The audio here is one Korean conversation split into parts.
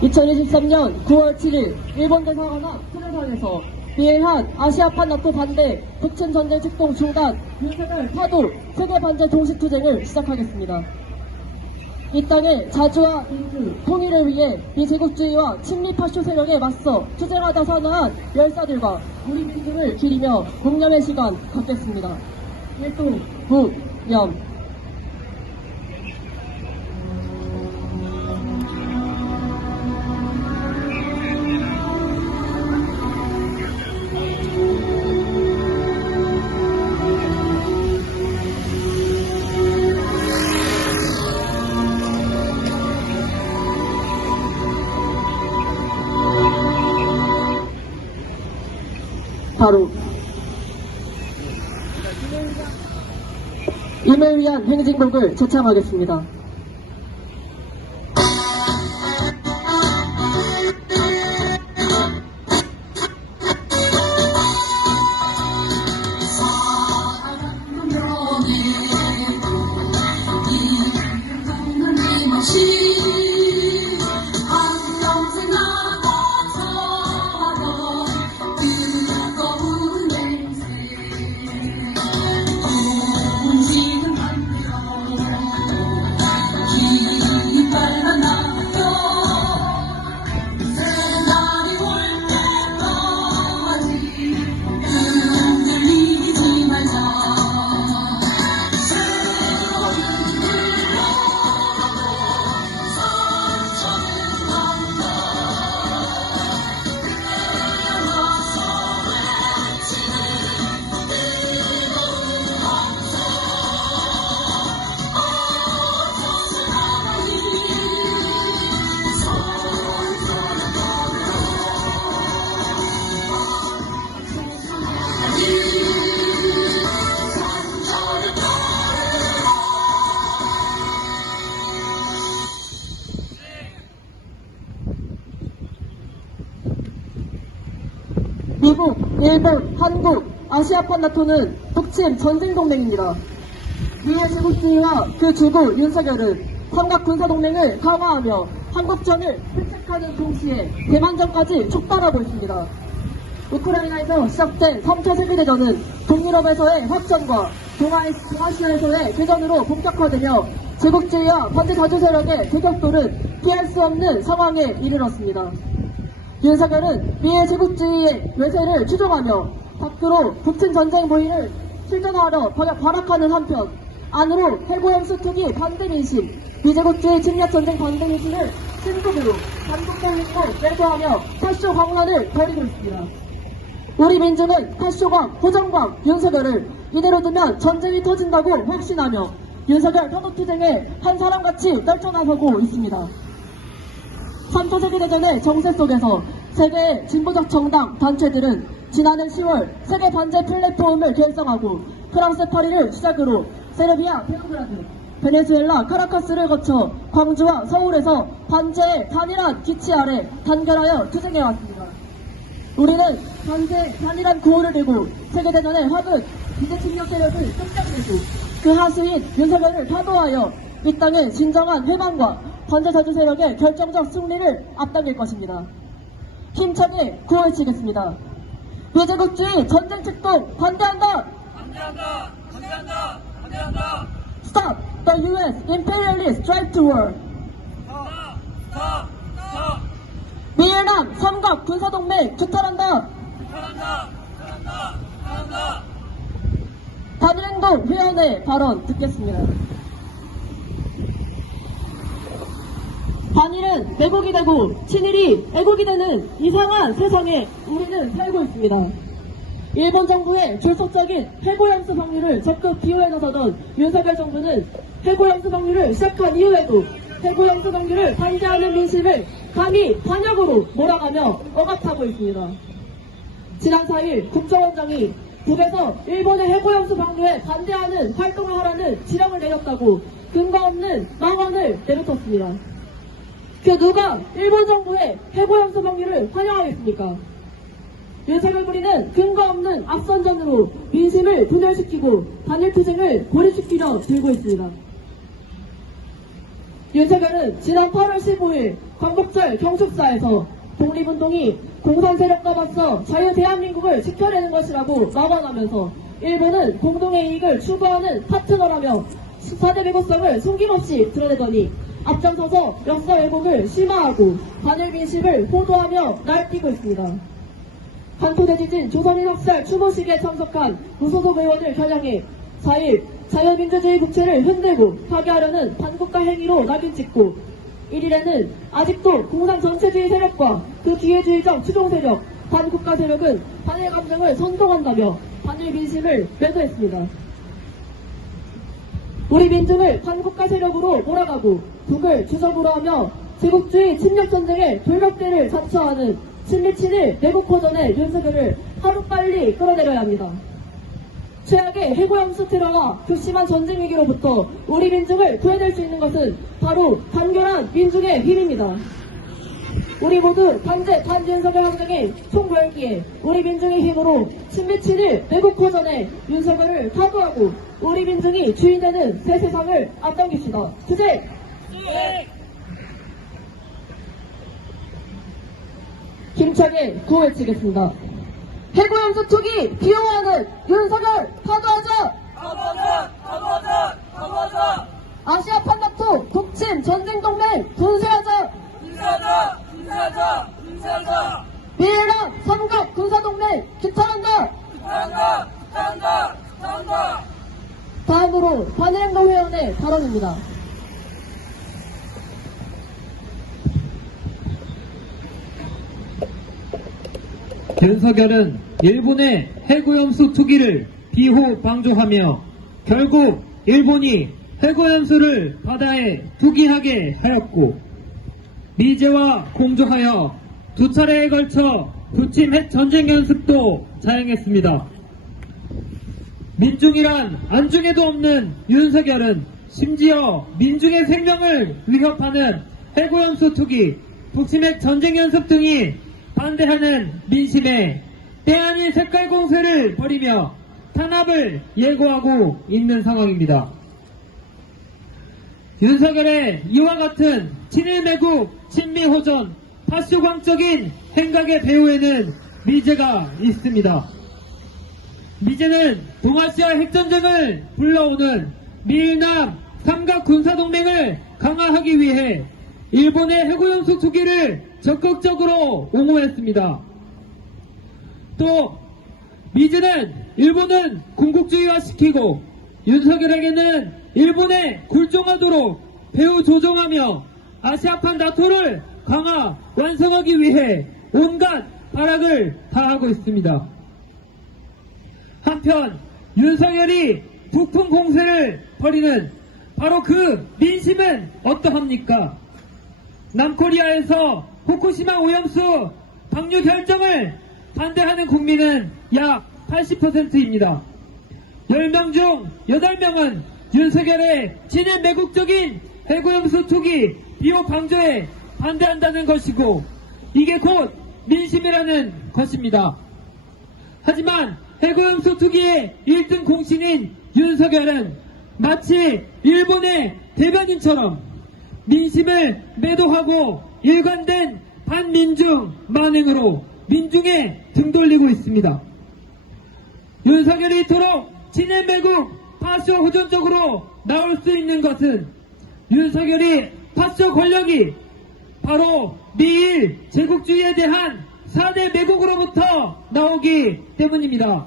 2023년 9월 7일 일본 대사관앞 수련관에서 미해한 아시아판 나토 반대 북침 전쟁 축동 중단 윤석열 파도 세계 반제 종식 투쟁을 시작하겠습니다. 이 땅의 자주와 민주, 통일을 위해 비제국주의와 친미 파쇼 세력에 맞서 투쟁하다 사나한 열사들과 우리 민주를 기리며 공념의 시간 갖겠습니다. 일동 무념. 바로 임을 위한 행진곡을 제창하겠습니다. 미국, 일본, 한국, 아시아판 나토는 북침 전쟁동맹입니다. 미의 제국주의와 그 주구 윤석열은 삼각 군사동맹을 강화하며 한국전을 획책하는 동시에 대만전까지 촉발하고 있습니다. 우크라이나에서 시작된 3차 세계대전은 동유럽에서의 확전과 동아시아에서의 개전으로 본격화되며 제국주의와 반대자주 세력의 대격돌은 피할 수 없는 상황에 이르렀습니다. 윤석열은 미의 제국주의의 외세를 추종하며 밖으로 북침 전쟁 모의를 실전화하려 발악하는 한편 안으로 해고염수 투기 반대 민심, 미제국주의 침략 전쟁 반대 민심을 신속으로 반복적으로 내도하며 파쇼 광란을 벌이고 있습니다. 우리 민주는 파쇼광, 호정광, 윤석열을 이대로 두면 전쟁이 터진다고 확신하며 윤석열 파도투쟁에 한 사람같이 떨쳐나서고 있습니다. 3차 세계대전의 정세 속에서 세계의 진보적 정당, 단체들은 지난해 10월 세계 반제 플랫폼을 결성하고 프랑스 파리를 시작으로 세르비아, 베오그라드, 베네수엘라, 카라카스를 거쳐 광주와 서울에서 반제의 단일한 기치 아래 단결하여 투쟁해왔습니다. 우리는 단일한 구호를 들고 세계대전의 화근, 비제침략 세력을 쫓겨내고 그 하수인 윤석열을 파도하여 이 땅의 진정한 회방과 반제자주 세력의 결정적 승리를 앞당길 것입니다. 힘차게 구호해치겠습니다. 미제국주의 전쟁 축동 반대한다! 반대한다! 반대한다! 반대한다! Stop the U.S. imperialist drive to war! 스탑! 미해남 삼각 군사동맹 규탄한다! 규탄한다! 규탄한다! 규탄한다! 단일행동회원의 발언 듣겠습니다. 반일은 매국이 되고 친일이 애국이 되는 이상한 세상에 우리는 살고 있습니다. 일본 정부의 졸속적인 해고염수 방류를 적극 비호해 나서던 윤석열 정부는 해고염수 방류를 시작한 이후에도 해고염수 방류를 반대하는 민심을 감히 반역으로 몰아가며 억압하고 있습니다. 지난 4일 국정원장이 북에서 일본의 해고염수 방류에 반대하는 활동을 하라는 지령을 내렸다고 근거 없는 망언을 내뱉었습니다. 그 누가 일본 정부의 해고염수 방류를 환영하겠습니까? 윤석열 부리는 근거 없는 앞선전으로 민심을 분열시키고 단일투쟁을 고립시키려 들고 있습니다. 윤석열은 지난 8월 15일 광복절 경축사에서 독립운동이 공산세력과 맞서 자유대한민국을 지켜내는 것이라고 막언하면서 일본은 공동의 이익을 추구하는 파트너라며 4대 매국성을 숨김없이 드러내더니 앞장서서 역사 왜곡을 심화하고 반일 민심을 호도하며 날뛰고 있습니다. 반토대지진 조선인 학살 추모식에 참석한 무소속 의원을 겨냥해 4일 자유민주주의 국채를 흔들고 파괴하려는 반국가 행위로 낙인 찍고 1일에는 아직도 공산 전체주의 세력과 그 기회주의적 추종 세력, 반국가 세력은 반일 감정을 선동한다며 반일 민심을 매도했습니다. 우리 민중을 반국가 세력으로 몰아가고 북을 주적으로 하며 제국주의 침략전쟁의 돌격대를 자처하는 친미친일 내국호전의 윤석열을 하루빨리 끌어내려야 합니다. 최악의 해고염수 테러와 극심한 전쟁 위기로부터 우리 민중을 구해낼 수 있는 것은 바로 단결한 민중의 힘입니다. 우리 모두 단재 반윤석열 항쟁의 총궐기에 우리 민중의 힘으로 친미친일 내국호전의 윤석열을 타도하고 우리 민중이 주인되는 새 세상을 앞당깁시다. 투쟁! 힘차게 구호외치겠습니다. 해고염수 투기 비호하는 윤석열 타도하자! 타도하자! 아시아판 나토 독침 전쟁동맹 분쇄하자! 분쇄하자! 미일랑 삼각 군사동맹 규탄한다! 다음으로 반일행동회원의 발언입니다. 윤석열은 일본의 해고염수 투기를 비호 방조하며 결국 일본이 해고염수를 바다에 투기하게 하였고 미제와 공조하여 두 차례에 걸쳐 부침 핵 전쟁 연습도 자행했습니다. 민중이란 안중에도 없는 윤석열은 심지어 민중의 생명을 위협하는 해고염수 투기, 부침 핵 전쟁 연습 등이 반대하는 민심에 때아닌 색깔 공세를 벌이며 탄압을 예고하고 있는 상황입니다. 윤석열의 이와 같은 친일매국, 친미호전, 파쇼광적인 행각의 배후에는 미제가 있습니다. 미제는 동아시아 핵전쟁을 불러오는 미일남 삼각 군사동맹을 강화하기 위해 일본의 해고염수 투기를 적극적으로 옹호했습니다. 또 미제는 일본은 군국주의화시키고 윤석열에게는 일본에 굴종하도록 배후 조종하며 아시아판 나토를 강화 완성하기 위해 온갖 발악을 다하고 있습니다. 한편 윤석열이 북풍 공세를 벌이는 바로 그 민심은 어떠합니까? 남코리아에서 후쿠시마 오염수 방류 결정을 반대하는 국민은 약 80%입니다. 10명 중 8명은 윤석열의 친일 매국적인 해고염수 투기 비호 방조에 반대한다는 것이고 이게 곧 민심이라는 것입니다. 하지만 해고염수 투기의 1등 공신인 윤석열은 마치 일본의 대변인처럼 민심을 매도하고 일관된 반민중 만행으로 민중에 등 돌리고 있습니다. 윤석열이 이토록 친일매국 파쇼 호전적으로 나올 수 있는 것은 윤석열이 파쇼 권력이 바로 미일 제국주의에 대한 4대 매국으로부터 나오기 때문입니다.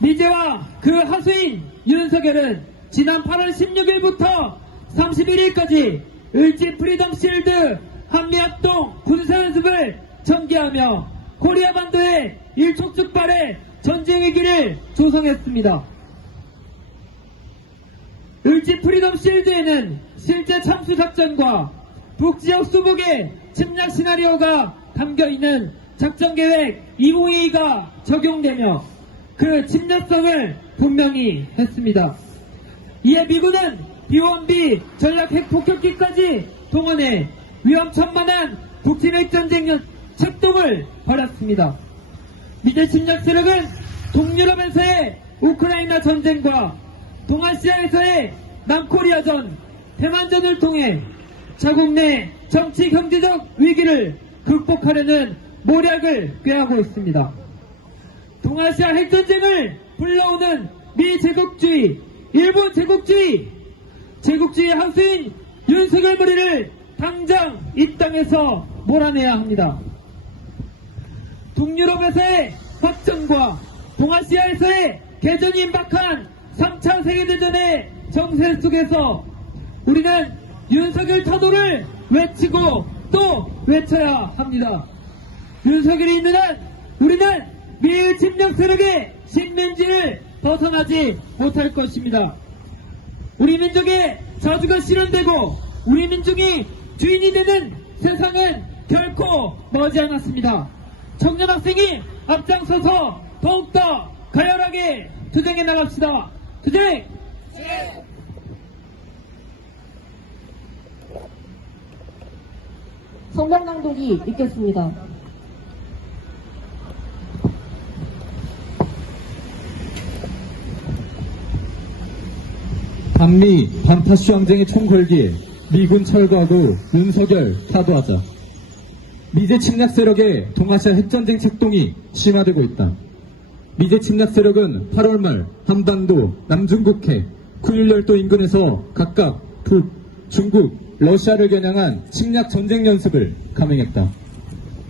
미제와 그 하수인 윤석열은 지난 8월 16일부터 31일까지 을지 프리덤 실드 한미합동 군사연습을 전개하며 코리아 반도의 일촉즉발의 전쟁 위기를 조성했습니다. 을지 프리덤 실드에는 실제 참수작전과 북지역 수복의 침략 시나리오가 담겨있는 작전계획 202가 적용되며 그 침략성을 분명히 했습니다. 이에 미군은 비원비 전략 핵폭격기까지 동원해 위험천만한 북침 핵전쟁 책동을 벌였습니다. 미제 침략 세력은 동유럽에서의 우크라이나 전쟁과 동아시아에서의 남코리아전 대만전을 통해 자국 내 정치 경제적 위기를 극복하려는 모략을 꾀하고 있습니다. 동아시아 핵전쟁을 불러오는 미제국주의, 일본 제국주의, 제국주의 함수인 윤석열 머리를 당장 이 땅에서 몰아내야 합니다. 동유럽에서의 확전과 동아시아에서의 개전이 임박한 3차 세계대전의 정세 속에서 우리는 윤석열 타도를 외치고 또 외쳐야 합니다. 윤석열이 있는 한 우리는 미일 침략 세력의 식민지를 벗어나지 못할 것입니다. 우리 민족의 저주가 실현되고 우리 민족이 주인이 되는 세상은 결코 머지 않았습니다. 청년 학생이 앞장서서 더욱더 가열하게 투쟁해 나갑시다. 투쟁! 성명 낭독이 있겠습니다. 반미 반파슈 항쟁의 총궐기에 미군 철거하고 윤석열 타도하자. 미제 침략 세력의 동아시아 핵전쟁 책동이 심화되고 있다. 미제 침략 세력은 8월 말 한반도, 남중국해, 쿠릴열도 인근에서 각각 북, 중국, 러시아를 겨냥한 침략 전쟁 연습을 감행했다.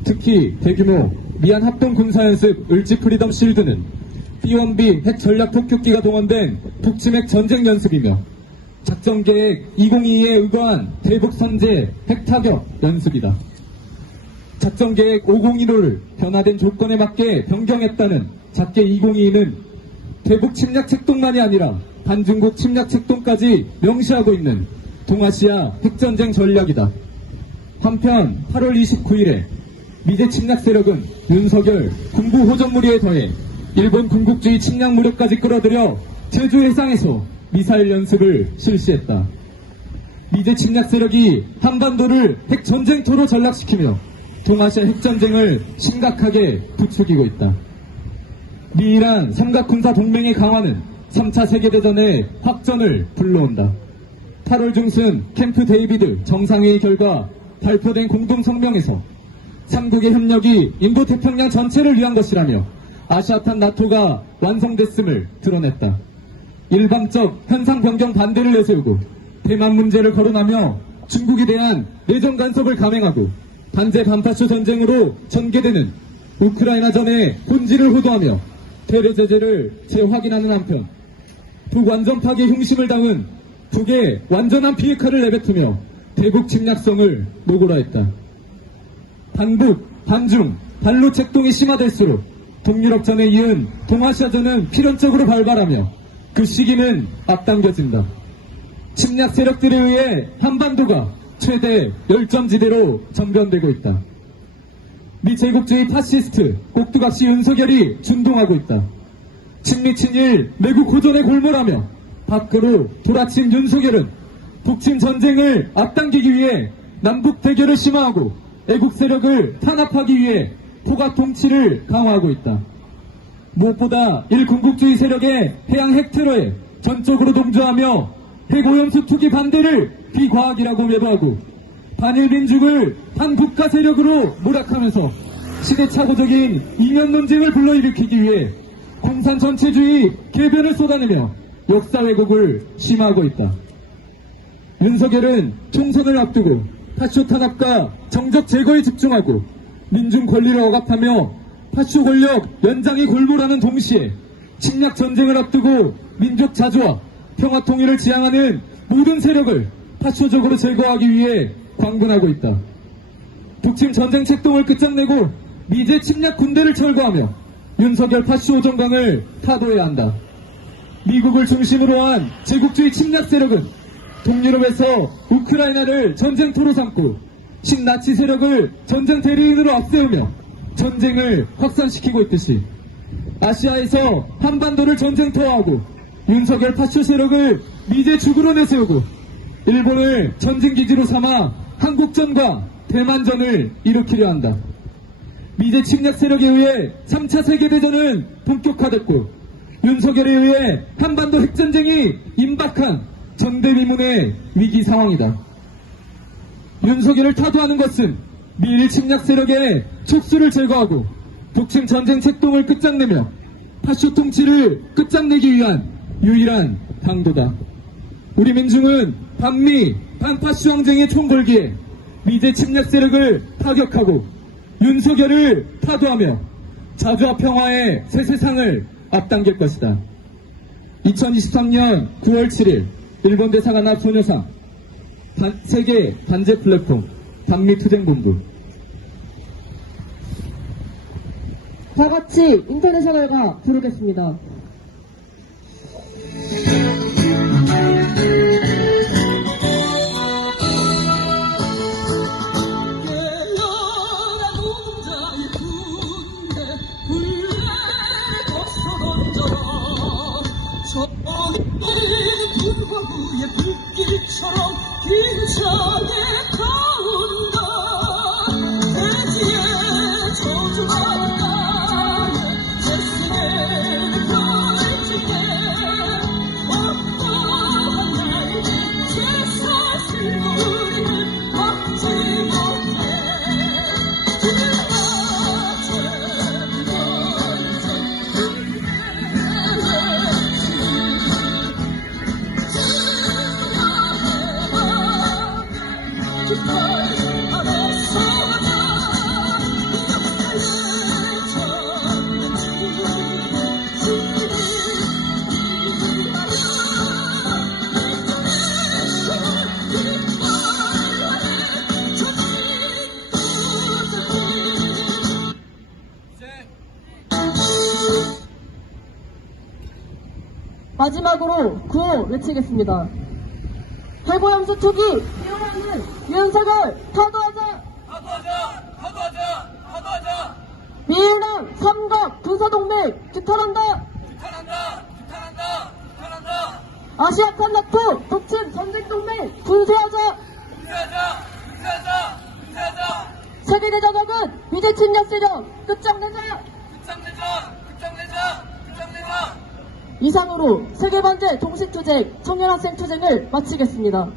특히 대규모 미얀 합동 군사연습 을지 프리덤 실드는 B-1B 핵 전략 폭격기가 동원된 북침 핵 전쟁 연습이며 작전계획 2022에 의거한 대북 선제 핵 타격 연습이다. 작전계획 501호를 변화된 조건에 맞게 변경했다는 작계 2022는 대북 침략 책동만이 아니라 반중국 침략 책동까지 명시하고 있는 동아시아 핵전쟁 전략이다. 한편 8월 29일에 미제 침략 세력은 윤석열 군부 호전무리에 더해 일본 군국주의 침략 무력까지 끌어들여 제주 해상에서 미사일 연습을 실시했다. 미제 침략 세력이 한반도를 핵전쟁터로 전락시키며 동아시아 핵전쟁을 심각하게 부추기고 있다. 미이란 삼각군사 동맹의 강화는 3차 세계대전의 확전을 불러온다. 8월 중순 캠프 데이비드 정상회의 결과 발표된 공동성명에서 3국의 협력이 인도태평양 전체를 위한 것이라며 아시아탄 나토가 완성됐음을 드러냈다. 일방적 현상 변경 반대를 내세우고 대만 문제를 거론하며 중국에 대한 내정 간섭을 감행하고 반제 반파쇼 전쟁으로 전개되는 우크라이나전의 본질을 호도하며 대외 제재를 재확인하는 한편 북완전 파괴 흉심을 담은 북의 완전한 비핵화를 내뱉으며 대북 침략성을 노골화했다. 반북, 반중, 반로 책동이 심화될수록 동유럽전에 이은 동아시아전은 필연적으로 발발하며 그 시기는 앞당겨진다. 침략 세력들에 의해 한반도가 최대 열점지대로 전변되고 있다. 미제국주의 파시스트 꼭두각시 윤석열이 준동하고 있다. 친미 친일 매국 호전에 골몰하며 밖으로 돌아친 윤석열은 북침 전쟁을 앞당기기 위해 남북 대결을 심화하고 애국 세력을 탄압하기 위해 포각 통치를 강화하고 있다. 무엇보다 일군국주의 세력의 해양 핵테러에 전적으로 동조하며 핵오염수 투기 반대를 비과학이라고 매도하고 반일민족을 반국가 세력으로 몰락하면서 시대착오적인 이면 논쟁을 불러일으키기 위해 공산 전체주의 개변을 쏟아내며 역사 왜곡을 심화하고 있다. 윤석열은 총선을 앞두고 파쇼 탄압과 정적 제거에 집중하고 민중 권리를 억압하며 파쇼 권력 연장이 골몰하는 동시에 침략 전쟁을 앞두고 민족 자주와 평화 통일을 지향하는 모든 세력을 파쇼적으로 제거하기 위해 광분하고 있다. 북침 전쟁 책동을 끝장내고 미제 침략 군대를 철거하며 윤석열 파쇼 정강을 타도해야 한다. 미국을 중심으로 한 제국주의 침략 세력은 동유럽에서 우크라이나를 전쟁터로 삼고 신나치 세력을 전쟁 대리인으로 앞세우며 전쟁을 확산시키고 있듯이 아시아에서 한반도를 전쟁터화하고 윤석열 파쇼 세력을 미제 죽으로 내세우고 일본을 전쟁기지로 삼아 한국전과 대만전을 일으키려 한다. 미제 침략 세력에 의해 3차 세계대전은 본격화됐고 윤석열에 의해 한반도 핵전쟁이 임박한 전대미문의 위기 상황이다. 윤석열을 타도하는 것은 미일 침략 세력의 촉수를 제거하고 북침 전쟁 책동을 끝장내며 파쇼 통치를 끝장내기 위한 유일한 방도다. 우리 민중은 반미, 반파쇼 항쟁의 총궐기에 미제 침략 세력을 타격하고 윤석열을 타도하며 자주와 평화의 새 세상을 앞당길 것이다. 2023년 9월 7일 일본 대사관 앞 소녀상 세계 단체 플랫폼 반미투쟁본부. 다 같이 인터내셔널가 부르겠습니다. 불과부의 불길처럼 힘차게 타온다. 대지의 저주받은 땅에 재생의 별을 지게 어떠한 날인지 제 사실도 우리는 막지 못해. 마지막으로 구호 외치겠습니다. 해고염수 투기 비호하는 윤석열 타도하자. 타도하자. 미일남 삼각 군사동맹 규탄한다. 규탄한다. 아시아판 나토 북침 전쟁동맹 군수하자. 군사하자. 세계대전역은 미제 침략 세력 끝장내자. 끝장내자. 이상으로 세계반제 동시투쟁 청년학생 투쟁을 마치겠습니다.